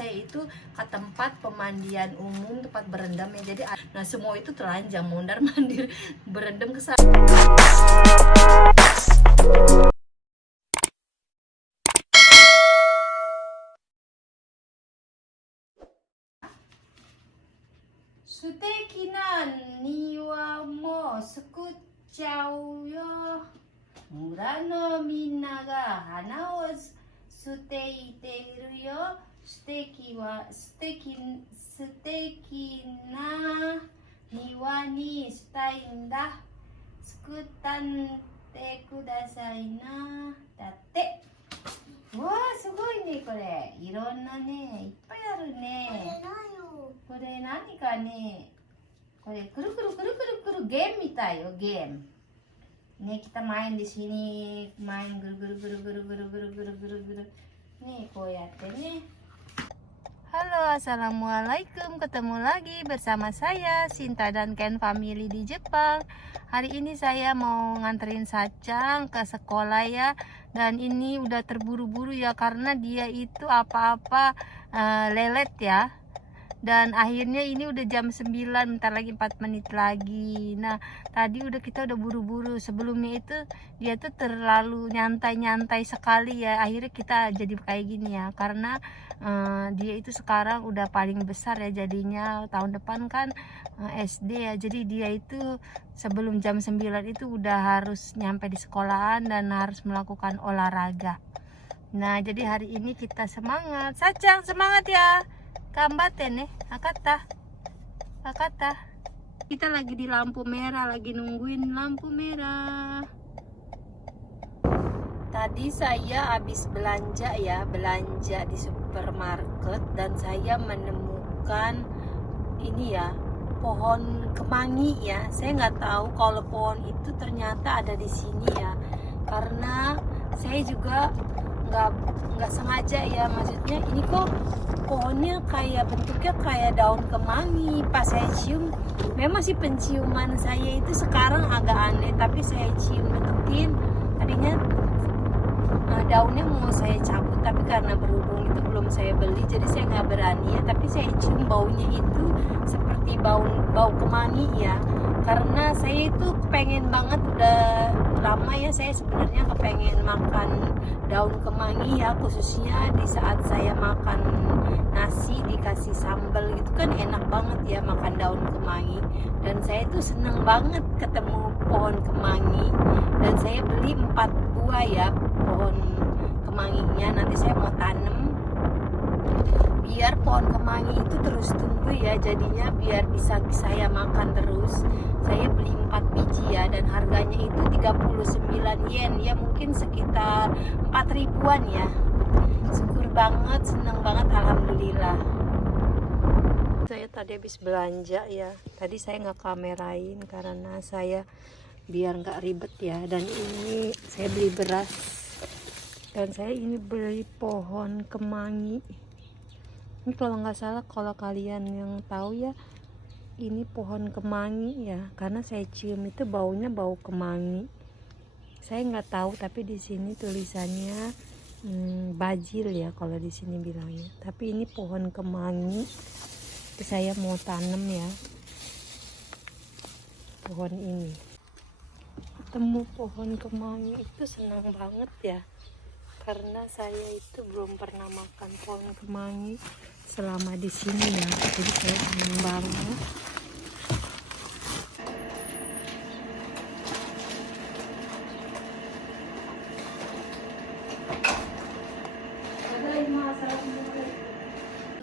saya itu ke tempat pemandian umum, tempat berendam ya. Jadi nah semua itu telanjang mondar mandir berendam ke sana. Suteki na niwa mo sukuchau yo. Mura no minna ga hana o suteite iru yo. Suteki na niwa ni shitaiんだ。作ったんでくださいな。だって。わあ、すごいねこれ。いろんなね、いっぱいあるね。これ何かね、これくるくるくるくるくるゲームみたいよ、ゲーム。ね、kita main di sini, mainぐるぐるぐるぐるぐるぐるぐるぐるぐる。ね、こうやってね。Halo, assalamualaikum. Ketemu lagi bersama saya Sinta dan Ken Family di Jepang. Hari ini saya mau nganterin Sacang ke sekolah ya. Dan ini udah terburu-buru ya karena dia itu apa-apa lelet ya. Dan akhirnya ini udah jam 9, bentar lagi 4 menit lagi. Nah tadi kita udah buru-buru. Sebelumnya itu dia tuh terlalu nyantai-nyantai sekali ya. Akhirnya kita jadi kayak gini ya, karena dia itu sekarang udah paling besar ya, jadinya tahun depan kan SD ya. Jadi dia itu sebelum jam 9 itu udah harus nyampe di sekolahan dan harus melakukan olahraga. Nah jadi hari ini kita semangat. Sacang semangat ya, gambatte nih, akata. Kita lagi di lampu merah, lagi nungguin lampu merah. Tadi saya habis belanja ya, belanja di supermarket dan saya menemukan ini ya, pohon kemangi ya. Saya nggak tahu kalau pohon itu ternyata ada di sini ya, karena saya juga nggak sengaja ya, maksudnya ini kok pohonnya kayak bentuknya kayak daun kemangi. Pas saya cium, memang sih penciuman saya itu sekarang agak aneh, tapi saya cium deketin, tadinya daunnya mau saya cabut, tapi karena berhubung itu belum saya beli jadi saya nggak berani ya. Tapi saya cium baunya itu seperti bau kemangi ya, karena saya itu pengen banget, udah lama ya saya sebenarnya kepengen makan daun kemangi ya, khususnya di saat saya makan nasi dikasih sambal gitu kan enak banget ya makan daun kemangi. Dan saya tuh seneng banget ketemu pohon kemangi dan saya beli 4 buah ya pohon kemanginya. Nanti saya mau tanam biar pohon kemangi itu terus tumbuh ya, jadinya biar bisa saya makan terus. Saya beli 4 biji ya, dan harganya itu 39 yen ya, mungkin sekitar 4 ribuan ya. Syukur banget, seneng banget, alhamdulillah. Saya tadi habis belanja ya, tadi saya nggak kamerain karena saya biar nggak ribet ya. Dan ini saya beli beras, dan saya ini beli pohon kemangi. Ini kalau nggak salah, kalau kalian yang tahu ya, ini pohon kemangi ya, karena saya cium itu baunya bau kemangi. Saya nggak tahu, tapi di sini tulisannya bajil ya kalau di sini bilangnya. Tapi ini pohon kemangi, saya mau tanam ya pohon ini. Ketemu pohon kemangi itu senang banget ya, karena saya itu belum pernah makan pohon kemangi selama di sini ya, jadi saya senang banget.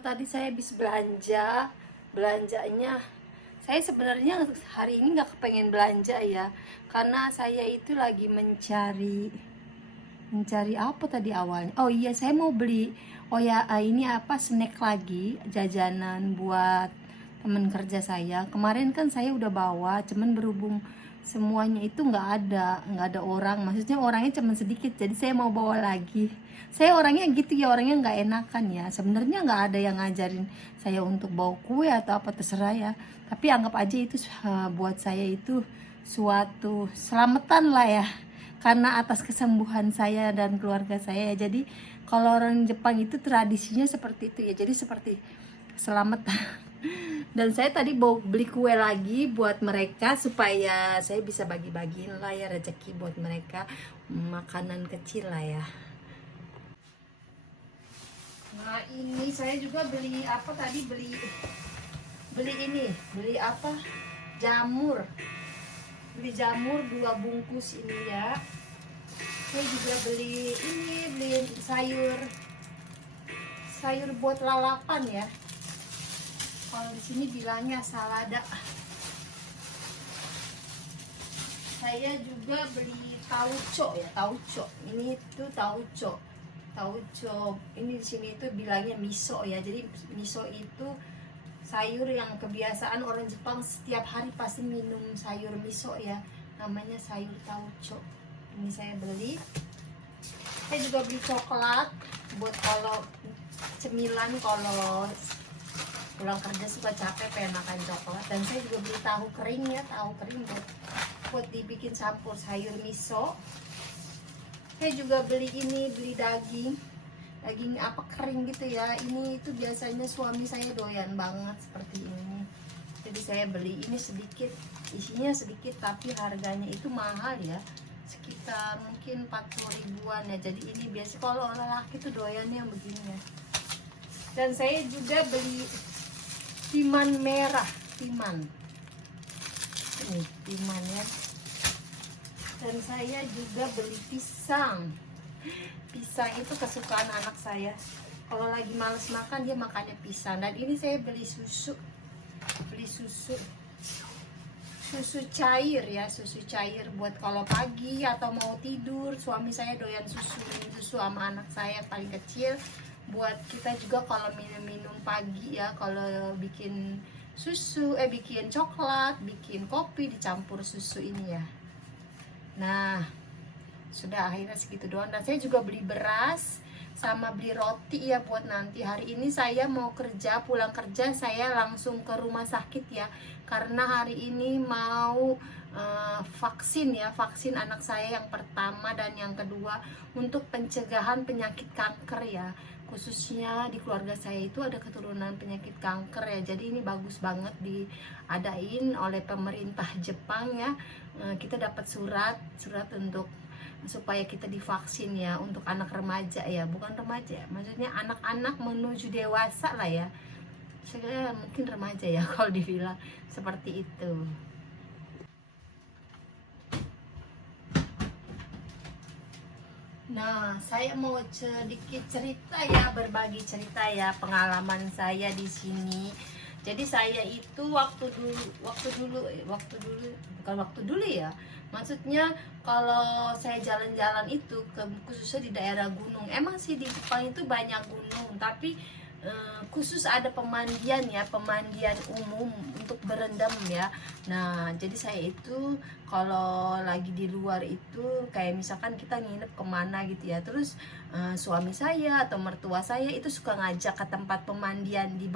Tadi saya habis belanjanya saya sebenarnya hari ini nggak kepengen belanja ya, karena saya itu lagi mencari apa tadi awalnya. Oh iya, saya mau beli, oh ya ini apa, snack lagi, jajanan buat teman kerja saya. Kemarin kan saya udah bawa, cuman berhubung semuanya itu nggak ada orang, maksudnya orangnya cuma sedikit, jadi saya mau bawa lagi. Saya orangnya gitu ya, orangnya nggak enakan ya. Sebenarnya nggak ada yang ngajarin saya untuk bawa kue atau apa, terserah ya, tapi anggap aja itu buat saya itu suatu selamatan lah ya, karena atas kesembuhan saya dan keluarga saya. Jadi Kalau orang Jepang itu tradisinya seperti itu ya, jadi seperti selamat. Dan saya tadi mau beli kue lagi buat mereka supaya saya bisa bagi-bagiin lah ya, rezeki buat mereka, makanan kecil lah ya. Nah ini saya juga beli apa tadi, beli ini, beli apa, jamur, beli jamur 2 bungkus ini ya. Saya juga beli ini, beli sayur buat lalapan ya. Kalau di sini bilangnya salada. Saya juga beli tauco ya, tauco. Ini tuh tauco. Tauco ini di sini tuh bilangnya miso ya. Jadi miso itu sayur yang kebiasaan orang Jepang setiap hari pasti minum sayur miso ya. Namanya sayur tauco. Ini saya beli. Saya juga beli coklat buat kalau cemilan, kalau pulang kerja suka capek pengen makan coklat. Dan saya juga beli tahu kering ya, tahu kering buat dibikin campur sayur miso. Saya juga beli ini, beli daging apa kering gitu ya. Ini itu biasanya suami saya doyan banget seperti ini. Jadi saya beli ini sedikit, isinya sedikit tapi harganya itu mahal ya, sekitar mungkin 40 ribuan ya. Jadi ini biasa kalau lelaki tuh doyannya yang begini ya. Dan saya juga beli timan merah, timan ini timan ya. Dan saya juga beli pisang. Pisang itu kesukaan anak saya, kalau lagi males makan dia makannya pisang. Dan ini saya beli susu cair ya, susu cair buat kalau pagi atau mau tidur. Suami saya doyan susu sama anak saya yang paling kecil. Buat kita juga kalau minum pagi ya, kalau bikin susu, bikin coklat, bikin kopi dicampur susu ini ya. Nah, sudah akhirnya segitu doang. Dan saya juga beli beras sama beli roti ya buat nanti. Hari ini saya mau kerja, pulang kerja saya langsung ke rumah sakit ya, karena hari ini mau vaksin ya, vaksin anak saya yang pertama dan yang kedua untuk pencegahan penyakit kanker ya. Khususnya di keluarga saya itu ada keturunan penyakit kanker ya. Jadi ini bagus banget diadain oleh pemerintah Jepang ya. Kita dapat surat untuk supaya kita divaksin ya, untuk anak remaja ya, bukan remaja, maksudnya anak-anak menuju dewasa lah ya. Saya mungkin remaja ya kalau dibilang seperti itu. Nah, saya mau sedikit cerita ya, berbagi cerita ya, pengalaman saya di sini. Jadi saya itu waktu dulu ya. Maksudnya kalau saya jalan-jalan itu khususnya di daerah gunung. Emang sih di Jepang itu banyak gunung, tapi khusus ada pemandian ya, pemandian umum untuk berendam ya. Nah jadi saya itu kalau lagi di luar itu kayak misalkan kita nginep kemana gitu ya, terus suami saya atau mertua saya itu suka ngajak ke tempat pemandian di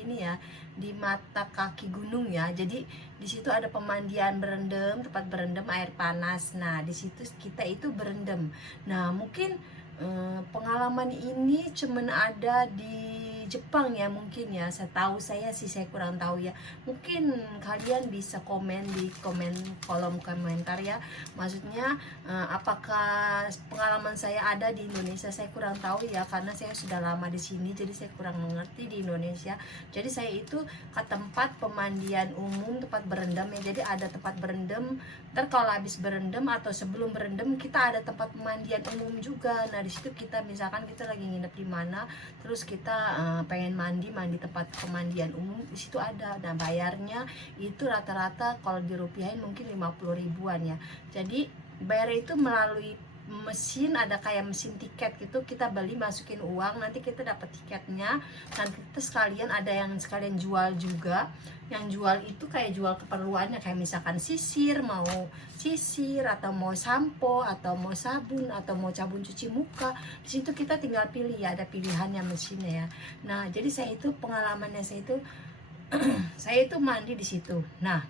ini ya, di mata kaki gunung ya. Jadi di situ ada pemandian berendam, tempat berendam air panas. Nah di situ kita itu berendam. Nah mungkin pengalaman ini cuman ada di Jepang ya mungkin ya, setahu saya sih, saya kurang tahu ya. Mungkin kalian bisa komen di kolom komentar ya, maksudnya apakah pengalaman saya ada di Indonesia. Saya kurang tahu ya, karena saya sudah lama di sini jadi saya kurang mengerti di Indonesia. Jadi saya itu ke tempat pemandian umum, tempat berendam ya. Jadi ada tempat berendam, ntar kalau habis berendam atau sebelum berendam kita ada tempat pemandian umum juga. Nah di situ kita misalkan kita lagi nginep di mana, terus kita pengen mandi tempat pemandian umum, di situ ada. Nah bayarnya itu rata-rata kalau dirupiahin mungkin 50 ribuan ya. Jadi bayar itu melalui mesin, ada kayak mesin tiket gitu, kita beli, masukin uang, nanti kita dapat tiketnya. Nanti kita sekalian ada yang sekalian jual juga. Yang jual itu kayak jual keperluannya, kayak misalkan sisir, mau sisir atau mau sampo atau mau sabun atau mau sabun cuci muka. Di situ kita tinggal pilih ya, ada pilihannya mesinnya ya. Nah jadi saya itu pengalamannya saya itu saya itu mandi di situ. Nah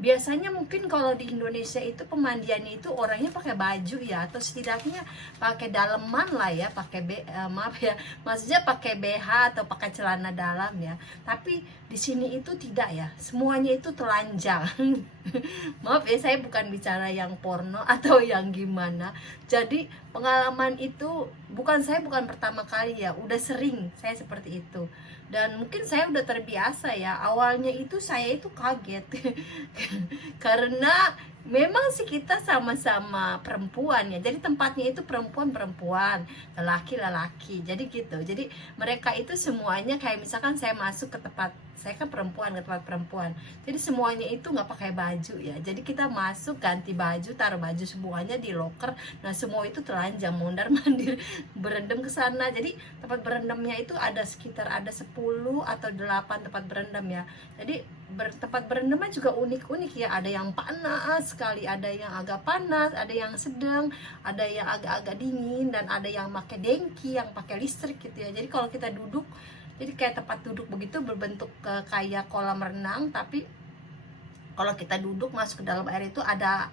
Biasanya mungkin kalau di Indonesia itu pemandiannya itu orangnya pakai baju ya, atau setidaknya pakai daleman lah ya, pakai maaf ya, maksudnya pakai BH atau pakai celana dalam ya. Tapi di sini itu tidak ya, semuanya itu telanjang. Maaf ya, saya bukan bicara yang porno atau yang gimana. Jadi pengalaman itu bukan pertama kali ya, udah sering saya seperti itu. Dan mungkin saya udah terbiasa ya. Awalnya itu saya itu kaget karena memang sih kita sama-sama perempuan ya, jadi tempatnya itu perempuan-perempuan, lelaki-lelaki, jadi gitu. Jadi mereka itu semuanya kayak misalkan saya masuk ke tempat, saya kan perempuan, ke tempat perempuan, jadi semuanya itu nggak pakai baju ya. Jadi kita masuk, ganti baju, taruh baju semuanya di loker. Nah semua itu telanjang, mondar mandir, berendam ke sana. Jadi tempat berendamnya itu ada sekitar ada 10 atau 8 tempat berendam ya. Jadi tempat berendamnya juga unik-unik ya, ada yang panas sekali, ada yang agak panas, ada yang sedang, ada yang agak-agak dingin, dan ada yang pakai dengki, yang pakai listrik gitu ya. Jadi kalau kita duduk, jadi kayak tempat duduk begitu, berbentuk kayak kolam renang, tapi kalau kita duduk masuk ke dalam air itu ada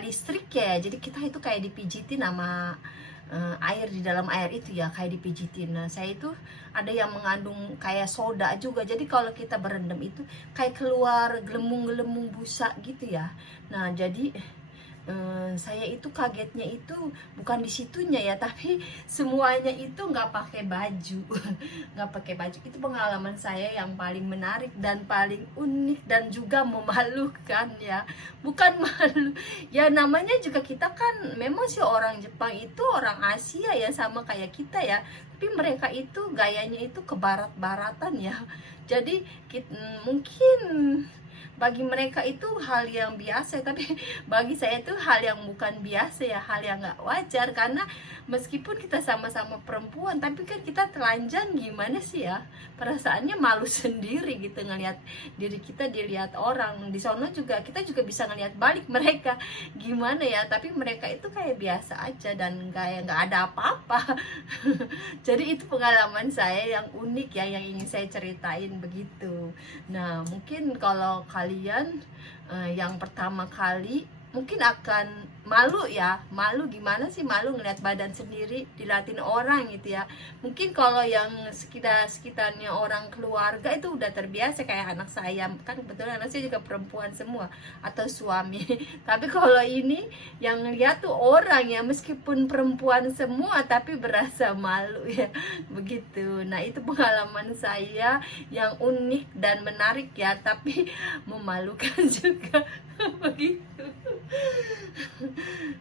listrik ya. Jadi kita itu kayak dipijitin sama air, di dalam air itu ya, kayak dipijitin. Nah saya itu ada yang mengandung kayak soda juga, jadi kalau kita berendam itu kayak keluar gelembung-gelembung busa gitu ya. Nah jadi saya itu kagetnya itu bukan di situnya ya, tapi semuanya itu nggak pakai baju. Nggak pakai baju itu pengalaman saya yang paling menarik dan paling unik dan juga memalukan ya. Bukan malu ya, namanya juga kita kan memang sih orang Jepang itu orang Asia ya, sama kayak kita ya, tapi mereka itu gayanya itu ke barat-baratan ya. Jadi mungkin bagi mereka itu hal yang biasa, tapi bagi saya itu hal yang bukan biasa ya, hal yang nggak wajar. Karena meskipun kita sama-sama perempuan, tapi kan kita telanjang, gimana sih ya, perasaannya malu sendiri gitu ngelihat diri kita dilihat orang. Di sono juga kita juga bisa ngelihat balik mereka gimana ya, tapi mereka itu kayak biasa aja dan kayak nggak ada apa-apa. Jadi itu pengalaman saya yang unik ya, yang ingin saya ceritain begitu. Nah mungkin kalau kalian yang pertama kali mungkin akan malu ya, malu gimana sih, malu ngeliat badan sendiri diliatin orang gitu ya. Mungkin kalau yang sekitarnya orang keluarga itu udah terbiasa, kayak anak saya kan, kebetulan anak saya juga perempuan semua, atau suami. Tapi kalau ini yang ngeliat tuh orang ya, meskipun perempuan semua tapi berasa malu ya, begitu. Nah itu pengalaman saya yang unik dan menarik ya, tapi memalukan juga. Begitu.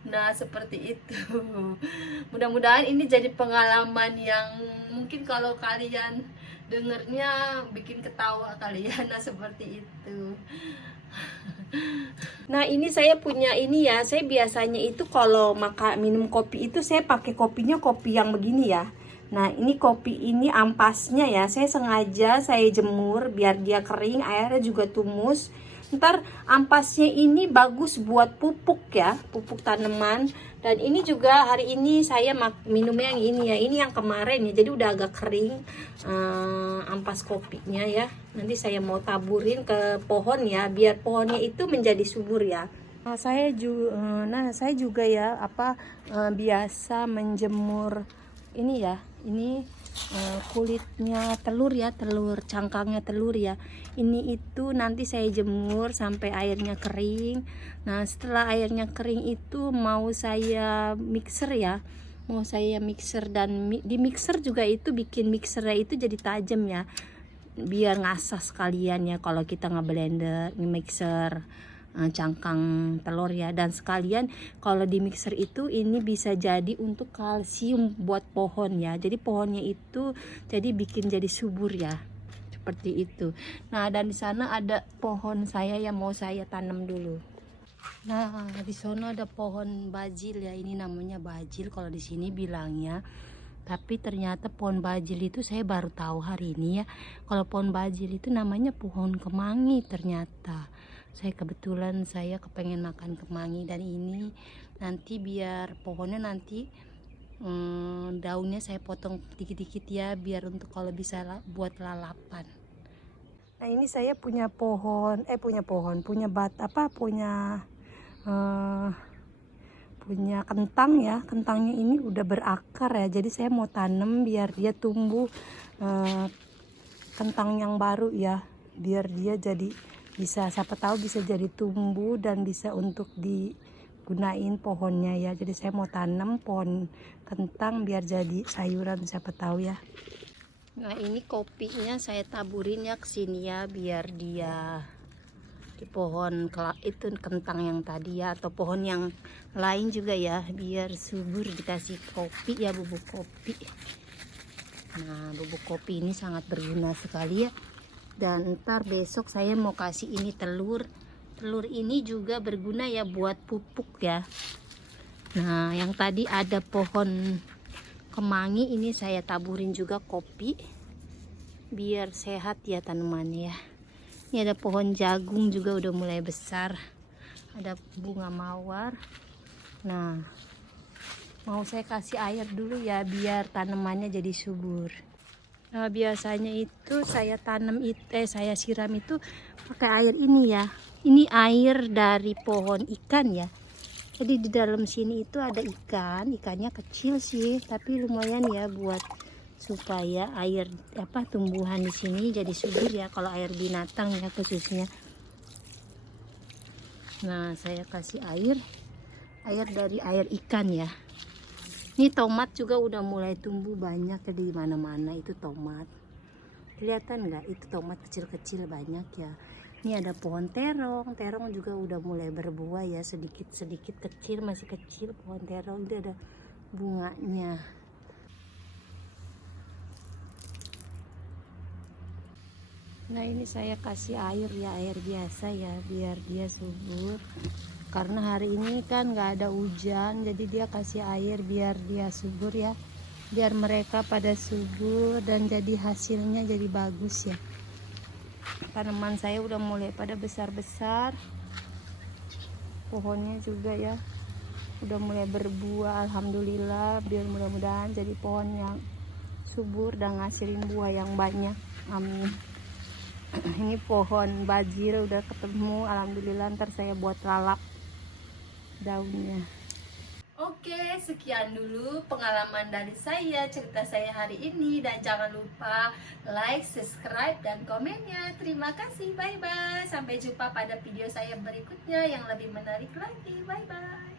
Nah seperti itu. Mudah-mudahan ini jadi pengalaman yang mungkin kalau kalian dengernya bikin ketawa kalian. Nah seperti itu. Nah ini saya punya ini ya, saya biasanya itu kalau minum kopi itu saya pakai kopinya kopi yang begini ya. Nah ini kopi ini ampasnya ya, saya sengaja saya jemur biar dia kering, airnya juga tumus. Ntar ampasnya ini bagus buat pupuk ya, pupuk tanaman. Dan ini juga hari ini saya minumnya yang ini ya, ini yang kemarin ya, jadi udah agak kering ampas kopinya ya. Nanti saya mau taburin ke pohon ya, biar pohonnya itu menjadi subur ya. Nah saya juga ya biasa menjemur ini ya, ini kulitnya telur ya, telur cangkangnya telur ya, ini itu nanti saya jemur sampai airnya kering. Nah setelah airnya kering itu mau saya mixer ya, dan di mixer juga itu bikin mixernya itu jadi tajam ya, biar ngasah sekalian ya kalau kita ngeblender, nge-mixer cangkang telur ya. Dan sekalian kalau di mixer itu ini bisa jadi untuk kalsium buat pohon ya, jadi pohonnya itu jadi bikin jadi subur ya, seperti itu. Nah dan di sana ada pohon saya yang mau saya tanam dulu. Nah di sana ada pohon bajil ya, ini namanya bajil kalau di sini bilangnya. Tapi ternyata pohon bajil itu saya baru tahu hari ini ya, kalau pohon bajil itu namanya pohon kemangi. Ternyata kebetulan saya kepengen makan kemangi, dan ini nanti biar pohonnya nanti daunnya saya potong dikit-dikit ya, biar untuk kalau bisa buat lalapan. Nah, ini saya punya kentang ya. Kentangnya ini udah berakar ya. Jadi saya mau tanam biar dia tumbuh kentang yang baru ya. Biar dia jadi bisa, siapa tahu bisa jadi tumbuh dan bisa untuk digunain pohonnya ya. Jadi saya mau tanam pohon kentang biar jadi sayuran, siapa tahu ya. Nah, ini kopinya saya taburin ya ke sini ya, biar dia di pohon itu kentang yang tadi ya, atau pohon yang lain juga ya, biar subur dikasih kopi ya, bubuk kopi. Nah, bubuk kopi ini sangat berguna sekali ya. Dan ntar besok saya mau kasih ini telur. Telur ini juga berguna ya buat pupuk ya. Nah, yang tadi ada pohon kemangi, ini saya taburin juga kopi biar sehat ya tanamannya ya. Ini ada pohon jagung juga udah mulai besar, ada bunga mawar. Nah, mau saya kasih air dulu ya biar tanamannya jadi subur. Nah, biasanya itu saya saya siram itu pakai air ini ya. Ini air dari pohon ikan ya. Jadi di dalam sini itu ada ikan, ikannya kecil sih, tapi lumayan ya buat supaya air tumbuhan di sini jadi subur ya, kalau air binatang ya khususnya. Nah, saya kasih air dari air ikan ya. Ini tomat juga udah mulai tumbuh banyak ya, di mana-mana itu tomat. Kelihatan nggak? Itu tomat kecil-kecil banyak ya. Ini ada pohon terong, terong juga udah mulai berbuah ya, sedikit-sedikit kecil, masih kecil pohon terong. Ini ada bunganya. Nah, ini saya kasih air ya, air biasa ya, biar dia subur. Karena hari ini kan nggak ada hujan, jadi dia kasih air biar dia subur ya. Biar mereka pada subur dan jadi hasilnya jadi bagus ya. Tanaman saya udah mulai pada besar-besar, pohonnya juga ya udah mulai berbuah, alhamdulillah. Biar mudah-mudahan jadi pohon yang subur dan ngasilin buah yang banyak, amin. Ini pohon bajir udah ketemu, alhamdulillah. Ntar saya buat lalap daunnya. Oke, sekian dulu pengalaman dari saya, cerita saya hari ini. Dan jangan lupa like, subscribe, dan komennya. Terima kasih, bye-bye. Sampai jumpa pada video saya berikutnya yang lebih menarik lagi. Bye-bye.